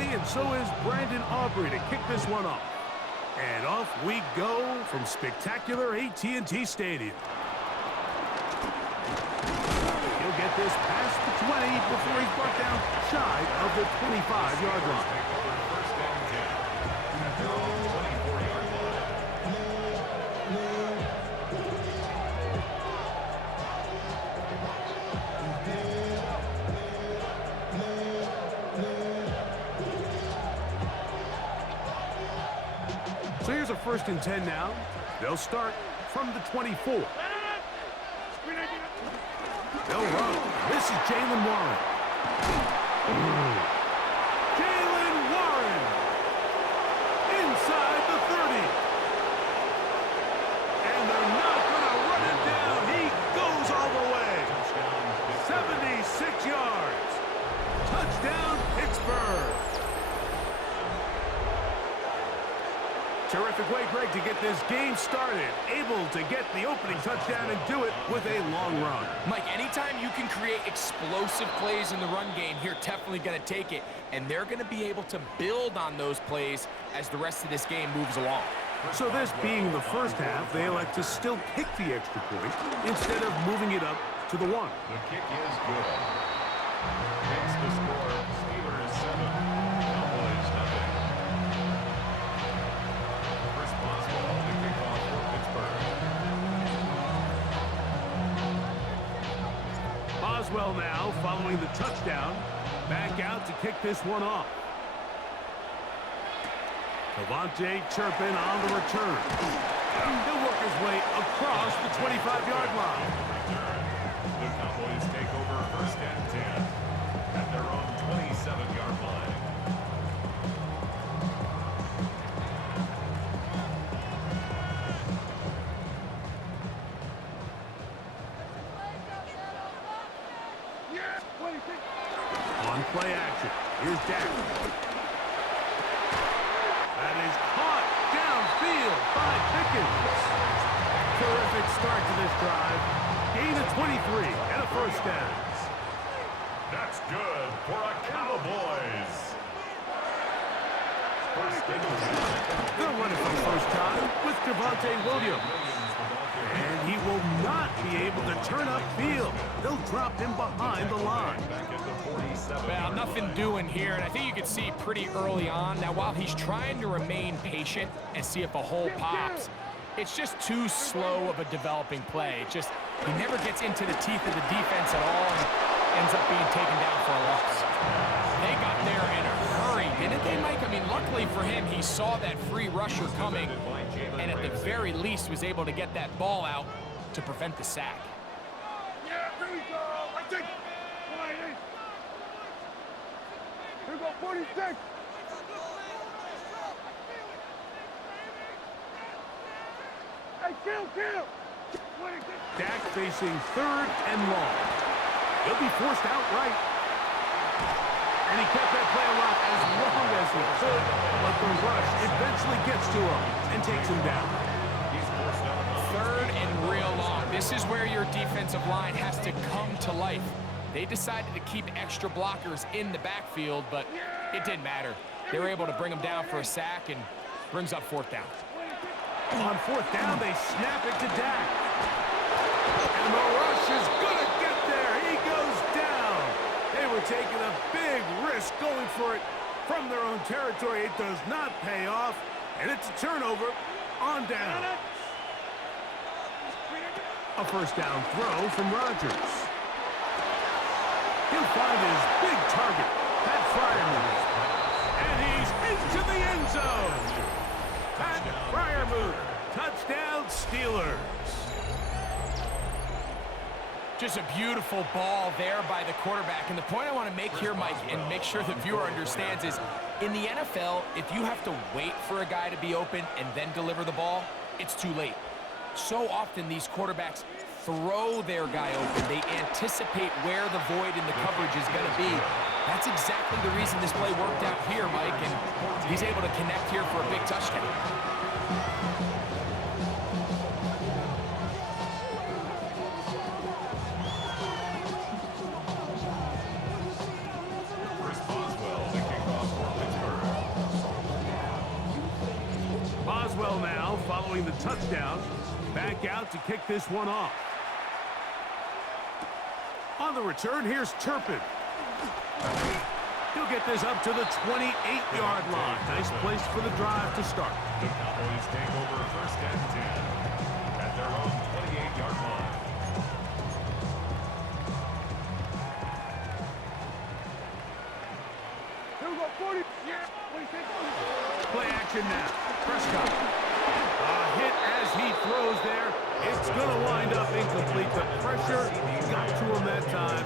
ready, and so is Brandon Aubrey to kick this one off. And off we go from spectacular AT&T Stadium. He'll get this past the 20 before he's brought down shy of the 25-yard line. So here's a 1st and 10 now. They'll start from the 24. They'll run. This is Jaylen Warren. Jaylen Warren inside the 30. And they're not going to run him down. He goes all the way. 76 yards. Touchdown, Pittsburgh. Terrific way, Greg, to get this game started. Able to get the opening touchdown and do it with a long run. Mike, anytime you can create explosive plays in the run game, you're definitely going to take it. And they're going to be able to build on those plays as the rest of this game moves along. So this being the first half, they elect to still kick the extra point instead of moving it up to the 1. The kick is good. Makes the score Steelers 7, Cowboys nothing. Chris Boswell, the kickoff for Pittsburgh. Boswell now following the touchdown. Back out to kick this one off. Devontae Turpin on the return. He'll work his way across the 25-yard line. The Cowboys take over 1st and 10 at their own 27-yard line. On play action, here's Dak. That is caught downfield by Pickens. Terrific start to this drive. Gain of 23 and a 1st down. That's good for a Cowboys. They're running for the first time with Javonte Williams. And he will not be able to turn upfield. They'll drop him behind the line. Well, nothing doing here, and I think you can see pretty early on. Now, while he's trying to remain patient and see if a hole pops, it's just too slow of a developing play. He never gets into the teeth of the defense at all and ends up being taken down for a loss. They got there in a hurry, didn't they, Mike? I mean, luckily for him, he saw that free rusher coming, and at the very least was able to get that ball out to prevent the sack. Yeah, here we go. I think. Here we go, 46. Hey, kill. Dak facing 3rd and long. He'll be forced out right. And he kept that play alive as long as he could, but the rush eventually gets to him and takes him down. 3rd and real long. This is where your defensive line has to come to life. They decided to keep extra blockers in the backfield, but it didn't matter. They were able to bring him down for a sack and brings up 4th down. On 4th down, they snap it to Dak. And the rush is going to get there. He goes down. They were taking a big risk going for it from their own territory. It does not pay off, and it's a turnover on down. A 1st down throw from Rodgers. He'll find his big target, Pat Freiermuth. And he's into the end zone. Pat Freiermuth, touchdown Steelers. Just a beautiful ball there by the quarterback. And the point I want to make here, Mike, and make sure the viewer understands is, in the NFL, if you have to wait for a guy to be open and then deliver the ball, it's too late. So often these quarterbacks throw their guy open. They anticipate where the void in the coverage is going to be. That's exactly the reason this play worked out here, Mike, and he's able to connect here for a big touchdown. Chris Boswell, the kickoff for Pittsburgh. following the touchdown. Back out to kick this one off. On the return, here's Turpin. He'll get this up to the 28-yard line. Nice place for the drive to start. The Cowboys take over first and 10 at their own 28-yard line. Here we go, 40. Yeah, 46. Play action now. Prescott. A hit as he throws there. It's going to wind up incomplete. The pressure got to him that time,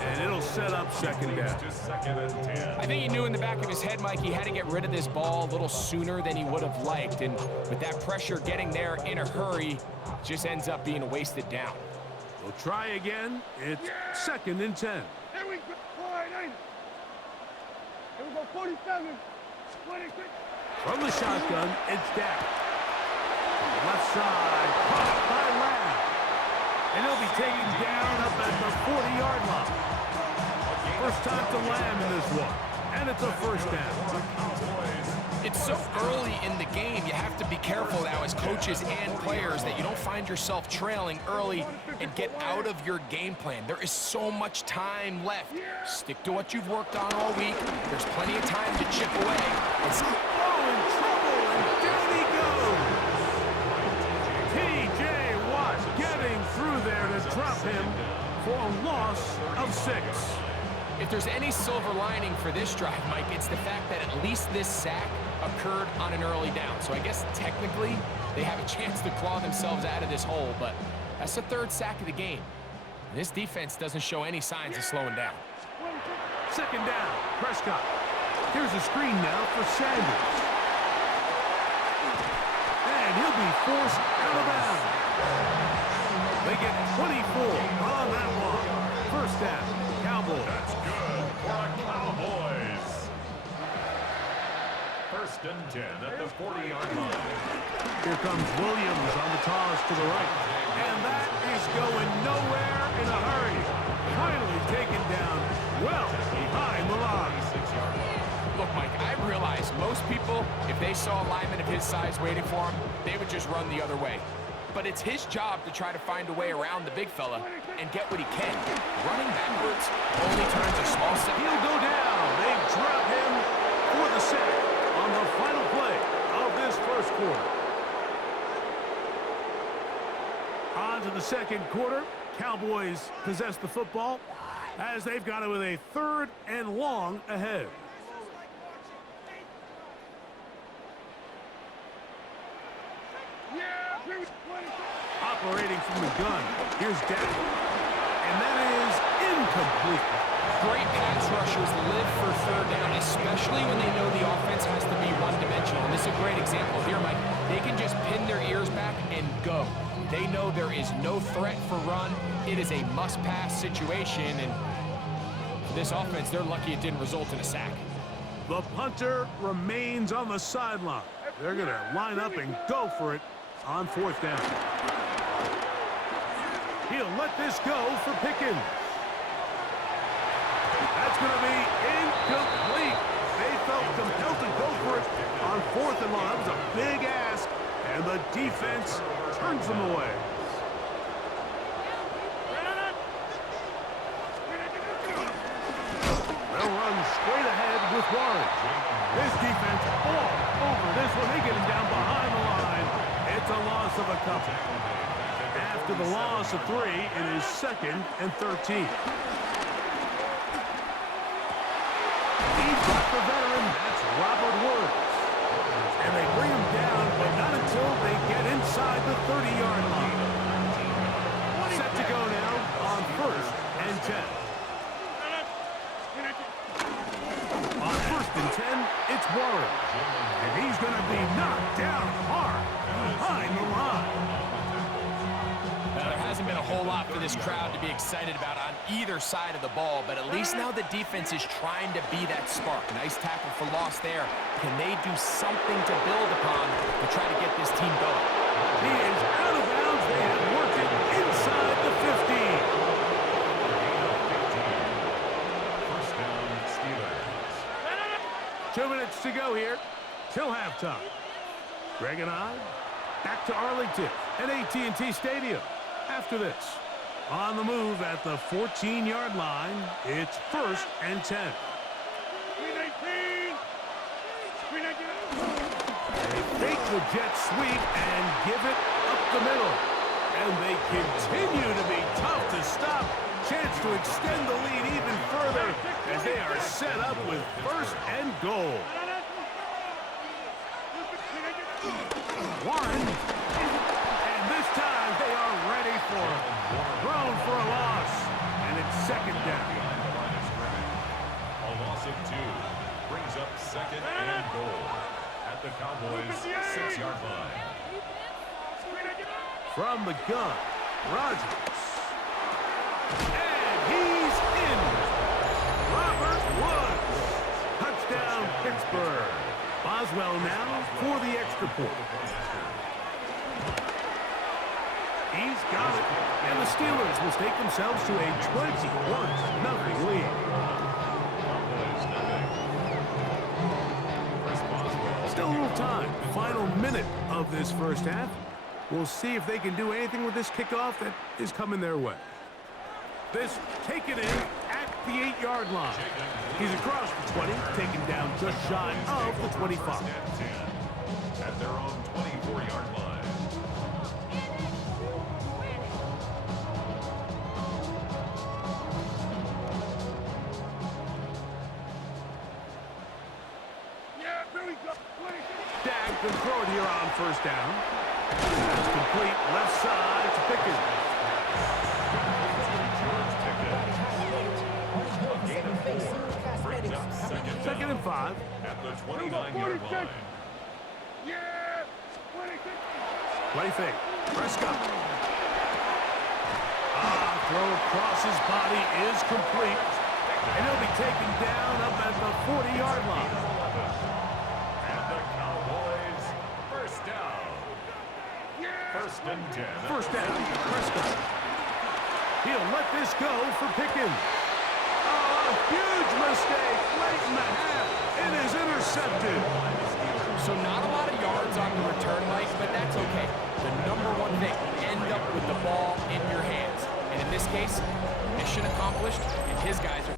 and it'll set up second down. Just second and 10. I think he knew in the back of his head, Mike, he had to get rid of this ball a little sooner than he would have liked. And with that pressure getting there in a hurry, just ends up being a wasted down. We'll try again. It's second and 10. Here we go. Wide, ain't it? Here we go, 47. 26. From the shotgun, it's Dak. Left side, caught by Lamb. And he'll be taken down up at the 40-yard line. First time to Lamb in this one. And it's a first down. It's so early in the game, you have to be careful now as coaches and players that you don't find yourself trailing early and get out of your game plan. There is so much time left. Stick to what you've worked on all week. There's plenty of time to chip away. Oh, in trouble, and down he goes. T.J. Watt getting through there to drop him for a loss of 6. If there's any silver lining for this drive, Mike, it's the fact that at least this sack occurred on an early down. So I guess technically they have a chance to claw themselves out of this hole, but that's the third sack of the game. This defense doesn't show any signs of slowing down. Second down, Prescott. Here's a screen now for Sanders. And he'll be forced out of bounds. They get 24 on that one. First down, Cowboys. That's good for the Cowboys. First and 10 at the 40-yard line. Here comes Williams on the toss to the right. And that is going nowhere in a hurry. Finally taken down well behind the line. Look, Mike, I realize most people, if they saw a lineman of his size waiting for him, they would just run the other way. But it's his job to try to find a way around the big fella and get what he can. Running backwards only turns a small set. He'll go down. They drop him for the sack on the final play of this first quarter. On to the second quarter. Cowboys possess the football as they've got it with a 3rd and long ahead. Operating from the gun. Here's Dak. And that is incomplete. Great pass rushers live for third down, especially when they know the offense has to be one-dimensional. And this is a great example here, Mike. They can just pin their ears back and go. They know there is no threat for run. It is a must-pass situation, and for this offense, they're lucky it didn't result in a sack. The punter remains on the sideline. They're going to line up and go for it on 4th down. He'll let this go for Pickens. That's going to be incomplete. They felt compelled to go for it on 4th and long. That was a big ask, and the defense turns them away. They'll run straight ahead with Warren. This defense all over this one. They get him down behind the line. It's a loss of a couple. After the loss of 3, it is 2nd and 13. He's got the veteran. That's Robert Woods. And they bring him down, but not until they get inside the 30-yard line. Set to go now on 1st and 10. On 1st and 10, it's Warren. And he's going to be knocked down hard behind the line. There hasn't been a whole lot for this crowd to be excited about on either side of the ball, but at least now the defense is trying to be that spark. Nice tackle for loss there. Can they do something to build upon to try to get this team going? He is out of bounds. They have worked it inside the 15. First down, Steelers. 2 minutes to go here till halftime. Greg and I Back to Arlington at AT&T Stadium. After this, on the move at the 14-yard line, it's 1st and 10. 319. 319. They fake the jet sweep and give it up the middle. And they continue to be tough to stop. Chance to extend the lead even further as they are set up with 1st and goal. One. And this time they are ready for it. Thrown for a loss. And it's 2nd down. A loss of 2 brings up 2nd and goal at the Cowboys' 6-yard line. From the gun, Rodgers. And he's in. Robert Woods. Touchdown, Pittsburgh. Boswell now for the extra point. He's got it. And the Steelers will stake themselves to a 21-0 lead. Still a little time. Final minute of this first half. We'll see if they can do anything with this kickoff that is coming their way. This taken in at the 8-yard line. He's across the 20, taken down just shy of the 25. At their own 24-yard line. Yeah, here we go. 20. Dak can throw it here on 1st down. That's complete left side to Pickens. Second and 5. At the 29-yard line. Yeah, 26. Play fake. Prescott. Throw across his body is complete. And he'll be taken down up at the 40-yard line. And the Cowboys, 1st down. 1st and 10. 1st down, Prescott. He'll let this go for Pickens. Oh, a huge mistake late in the half. It is intercepted. So not a lot of yards on the return, Mike, but that's okay. The number one thing, end up with the ball in your hands. And in this case, mission accomplished, and his guys are